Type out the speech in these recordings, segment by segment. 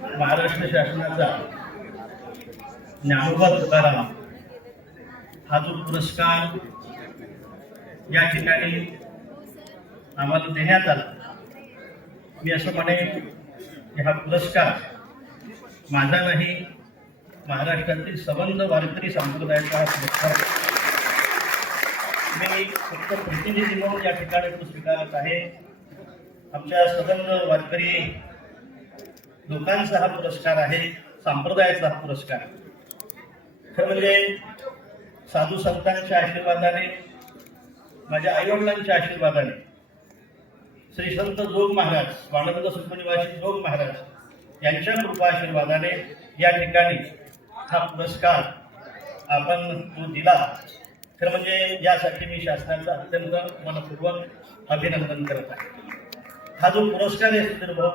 महाराष्ट्र शासनाचा ज्ञानोबा तुकाराम हा जो पुरस्कार या ठिकाणी आम्हाला देण्यात आला मी असं म्हणेन की हा पुरस्कार माझा नाही महाराष्ट्रातील सबंध वारकरी संप्रदायाचा हा पुरस्कार मी फक्त प्रतिनिधी म्हणून या ठिकाणी तो स्वीकारत आहे. आमच्या सबंध वारकरी लोकांचा हा पुरस्कार आहे संप्रदायाचा हा पुरस्कार. खरं म्हणजे साधू संतांच्या आशीर्वादाने माझ्या आईवडिलांच्या आशीर्वादाने श्री संत जोग महाराज स्वानंद सुखनिवासी जोग महाराज यांच्या कृपा आशीर्वादाने या ठिकाणी हा पुरस्कार आपण तो दिला. खरं म्हणजे यासाठी मी शासनाचं अत्यंत मनपूर्वक अभिनंदन करत आहे. हा जो पुरस्कार आहे सुधीर भाऊ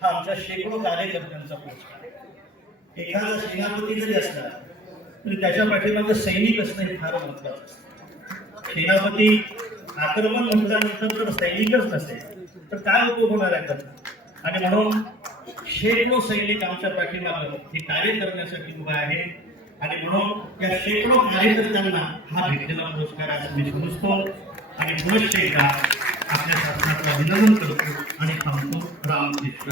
हा आमच्या शेकडो कार्यकर्त्यांचा पुरस्कार एखादा सेनापती जरी असला तरी त्याच्या पाठीमागे सैनिक असणं हे फार महत्वाचं असतं. सेनापती आक्रमण म्हटल्यानंतर जर सैनिकच नसेल तर काय उपयोग होणार आहे त्याचा? आणि म्हणून शेकडो सैनिक आमच्या पाठीमागं हे कार्य करण्यासाठी उभा आहे आणि म्हणून या शेकडो कार्यकर्त्यांना हा भेटलेला पुरस्कार आज मी समजतो आणि पुनश्च एकदा आपल्या शासनाचं अभिनंदन करतो आणि थांबतो रामकृष्ण